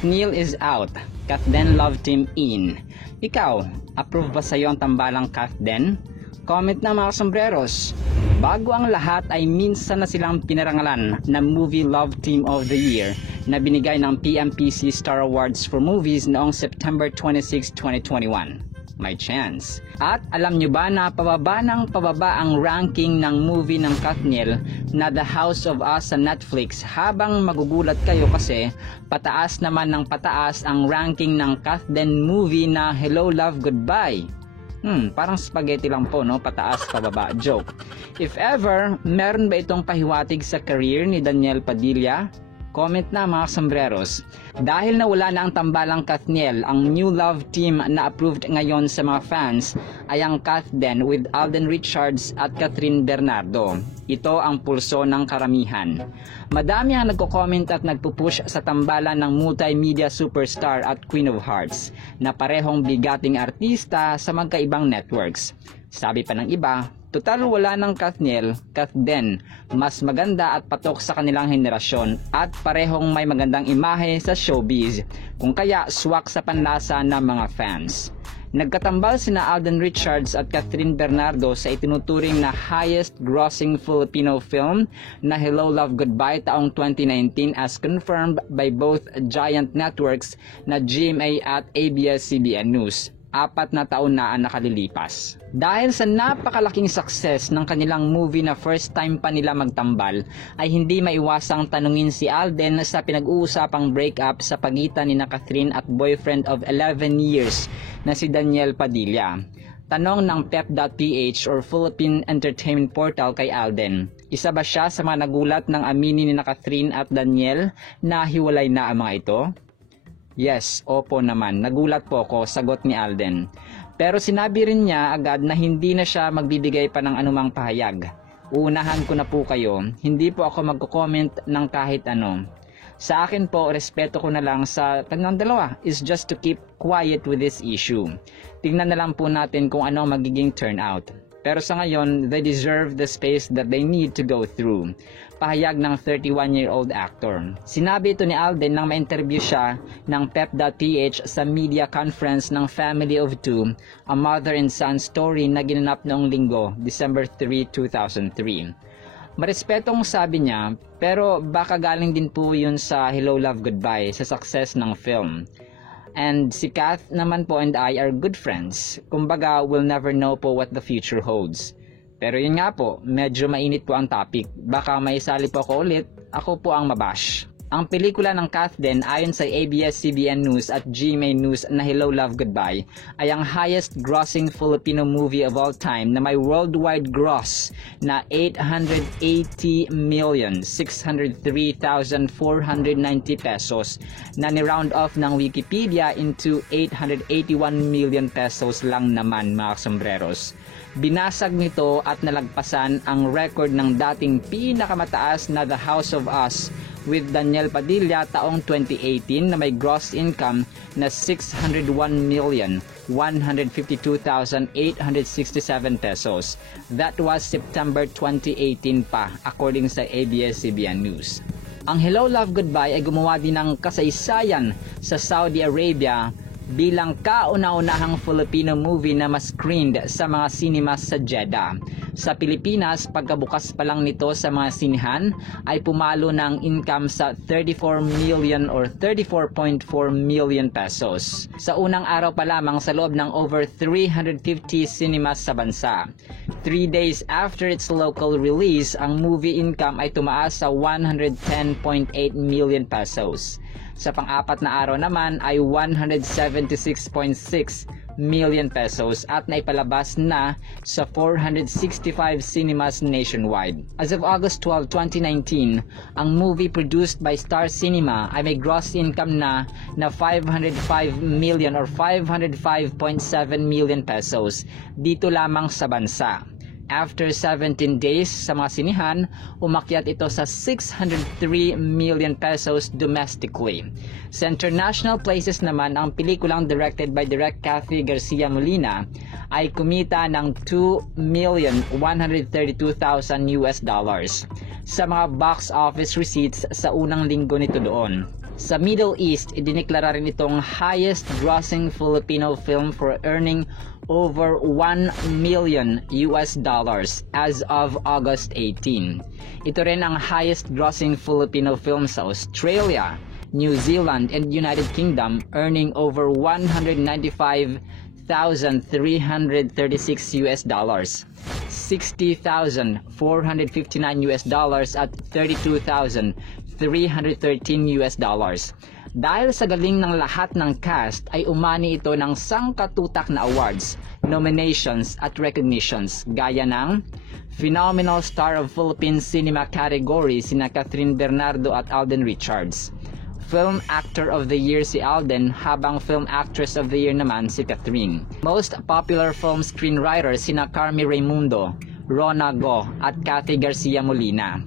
Kathniel is out, Kathden love team in. Ikaw, approve ba sa'yo ang tambalang Kathden? Comment na mga sombreros. Bago ang lahat ay minsan na silang pinarangalan na Movie Love Team of the Year na binigay ng PMPC Star Awards for Movies noong September 26, 2021. May chance. At alam nyo ba na pababa ng pababa ang ranking ng movie ng Kathniel na The House of Us sa Netflix, habang magugulat kayo kasi pataas naman ng pataas ang ranking ng Kathden movie na Hello Love Goodbye. Parang spaghetti lang po, no? Pataas, pababa. Joke. If ever, meron ba itong pahiwatig sa career ni Daniel Padilla? Comment na mga sombreros. Dahil nawala na ang tambalang Kathniel, ang new love team na approved ngayon sa mga fans ay ang Kathden with Alden Richards at Catherine Bernardo. Ito ang pulso ng karamihan. Madami ang nagko-comment at nagpupush sa tambalan ng multimedia superstar at Queen of Hearts na parehong bigating artista sa magkaibang networks. Sabi pa ng iba, total wala ng Kathniel, Kathden, mas maganda at patok sa kanilang henerasyon at parehong may magandang imahe sa showbiz, kung kaya swak sa panlasa ng mga fans. Nagkatambal sina Alden Richards at Catherine Bernardo sa itinuturing na highest grossing Filipino film na Hello Love Goodbye taong 2019 as confirmed by both giant networks na GMA at ABS-CBN News. 4 na taon na ang nakalilipas. Dahil sa napakalaking success ng kanilang movie na first time pa nila magtambal, ay hindi maiwasang tanungin si Alden sa pinag-uusapang breakup sa pagitan ni Catherine at boyfriend of 11 years na si Daniel Padilla. Tanong ng pep.ph or Philippine Entertainment Portal kay Alden, isa ba siya sa mga nagulat ng aminin ni Catherine at Daniel na hiwalay na ang mga ito? Yes, opo naman. Nagulat po ako, sagot ni Alden. Pero sinabi rin niya agad na hindi na siya magbibigay pa ng anumang pahayag. Uunahan ko na po kayo, hindi po ako magko-comment ng kahit ano. Sa akin po, respeto ko na lang sa kanilang dalawa is just to keep quiet with this issue. Tingnan na lang po natin kung ano magiging turnout. Pero sa ngayon, they deserve the space that they need to go through. Pahayag ng 31-year-old actor. Sinabi ito ni Alden nang ma-interview siya ng pep.ph sa media conference ng Family of Two, a mother and son story na ginanap noong linggo, December 3, 2003. Marespetong sabi niya, pero baka galing din po yun sa Hello Love Goodbye sa success ng film. And si Kath naman po and I are good friends. Kumbaga, we'll never know po what the future holds. Pero yun nga po, medyo mainit po ang topic. Baka may sali po ako ulit, ako po ang mabash. Ang pelikula ng Kathden ayon sa ABS-CBN News at GMA News na Hello Love Goodbye ay ang highest grossing Filipino movie of all time na may worldwide gross na 880,603,490 pesos na ni-round off ng Wikipedia into 881 million pesos lang naman mga sombreros. Binasag nito at nalagpasan ang record ng dating pinakamataas na The House of Us with Daniel Padilla taong 2018 na may gross income na 601,152,867 pesos. That was September 2018 pa, according sa ABS-CBN News. Ang Hello Love Goodbye ay gumawa din ng kasaysayan sa Saudi Arabia bilang kauna-unahang Filipino movie na mas-screened sa mga cinemas sa Jeddah. Sa Pilipinas, pagkabukas pa lang nito sa mga sinihan, ay pumalo ng income sa 34 million or 34.4 million pesos. Sa unang araw pa lamang sa loob ng over 350 cinemas sa bansa. 3 days after its local release, ang movie income ay tumaas sa 110.8 million pesos. Sa pang-apat na araw naman ay 176.6 million pesos at naipalabas na sa 465 cinemas nationwide. As of August 12, 2019, ang movie produced by Star Cinema ay may gross income na 505 million or 505.7 million pesos dito lamang sa bansa. After 17 days sa mga sinihan, umakyat ito sa 603 million pesos domestically. Sa international places naman, ang pelikulang directed by Direk Cathy Garcia Molina ay kumita ng $2,132,000 sa mga box office receipts sa unang linggo nito doon. Sa Middle East, idineklara rin itong highest grossing Filipino film for earning over $1 million as of August 18. Ito rin ang highest grossing Filipino film sa Australia, New Zealand, and United Kingdom, earning over $195,336 $60,459 at $32,313 Dahil sa galing ng lahat ng cast ay umani ito ng sangkatutak na awards, nominations at recognitions gaya ng Phenomenal Star of Philippine Cinema category sina Catherine Bernardo at Alden Richards, Film Actor of the Year si Alden, habang Film Actress of the Year naman si Catherine. Most Popular Film Screenwriter sina Carmi Raimundo, Rona Go at Cathy Garcia Molina.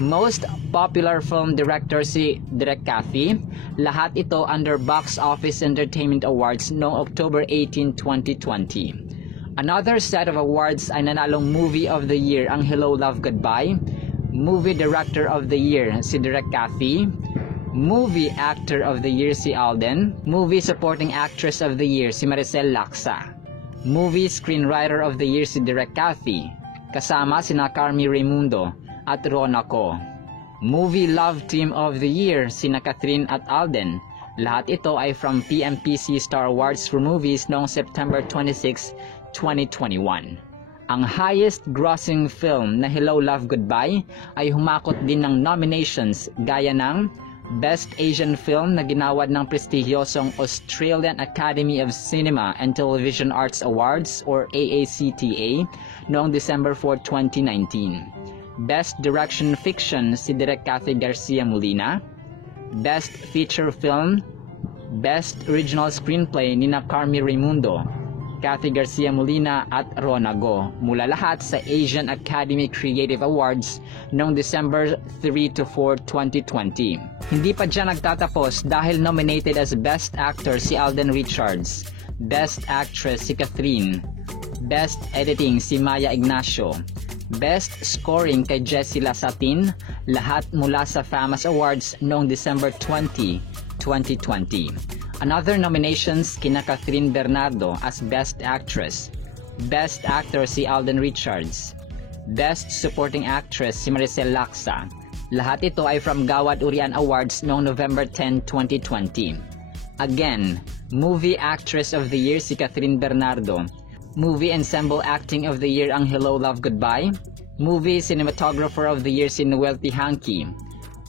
Most Popular Film Director si Direk Cathy. Lahat ito under Box Office Entertainment Awards noong October 18, 2020. Another set of awards ay nanalong Movie of the Year ang Hello Love Goodbye, Movie Director of the Year si Direk Cathy, Movie Actor of the Year si Alden, Movie Supporting Actress of the Year si Maricel Laksa, Movie Screenwriter of the Year si Direk Cathy, kasama sina Carmi Raimundo at Rona Ko. Movie Love Team of the Year sina Catherine at Alden. Lahat ito ay from PMPC Star Awards for Movies noong September 26, 2021. Ang highest grossing film na Hello Love Goodbye ay humakot din ng nominations gaya ng Best Asian Film na ginawad ng prestigyosong Australian Academy of Cinema and Television Arts Awards or AACTA noong December 4, 2019. Best Direction Fiction si Direk Cathy Garcia Molina, Best Feature Film, Best Original Screenplay nina Carmi Raimundo, Cathy Garcia Molina at Rona Go, mula lahat sa Asian Academy Creative Awards noong December 3 to 4, 2020. Hindi pa dyan nagtatapos dahil nominated as Best Actor si Alden Richards, Best Actress si Catherine, Best Editing si Maya Ignacio, Best Scoring kay Jessie Lasatin, lahat mula sa FAMAS Awards noong December 20, 2020. Another nominations kina Catherine Bernardo as Best Actress, Best Actor si Alden Richards, Best Supporting Actress si Maricel Laksa. Lahat ito ay from Gawad Urian Awards noong November 10, 2020. Again, Movie Actress of the Year si Catherine Bernardo, Movie Ensemble Acting of the Year ang Hello Love Goodbye, Movie Cinematographer of the Year si Noel Tihanki,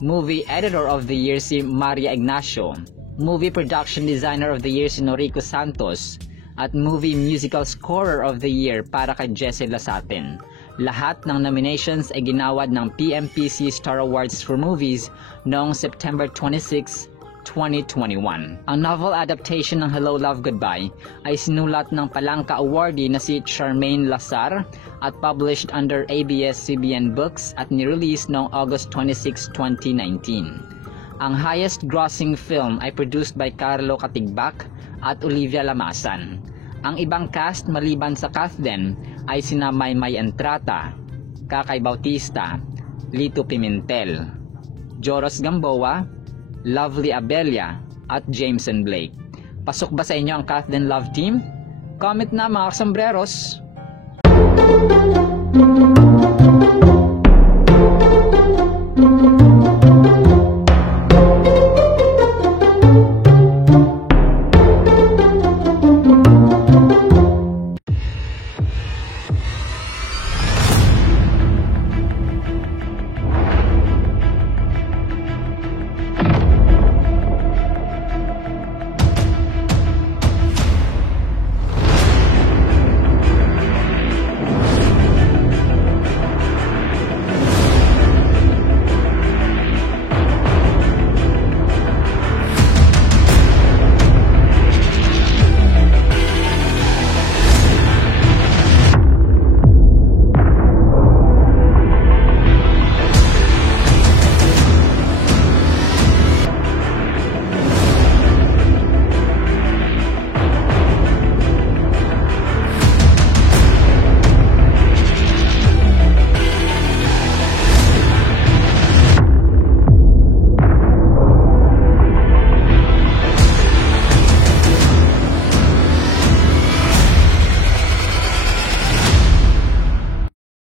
Movie Editor of the Year si Maria Ignacio, Movie Production Designer of the Year si Noriko Santos, at Movie Musical Scorer of the Year para kay Jessie Lasatin. Lahat ng nominations ay ginawad ng PMPC Star Awards for Movies noong September 26, 2021. Ang novel adaptation ng Hello Love Goodbye ay sinulat ng Palangka awardee na si Charmaine Lazar at published under ABS-CBN Books at nirelease noong August 26, 2019. Ang highest grossing film ay produced by Carlo Katigbak at Olivia Lamasan. Ang ibang cast maliban sa Kathden ay sina Maymay Entrata, Kakay Bautista, Lito Pimentel, Joros Gamboa, Lovely Abelia at Jameson Blake. Pasok ba sa inyo ang Kathden Love Team? Comment na mga sombreros!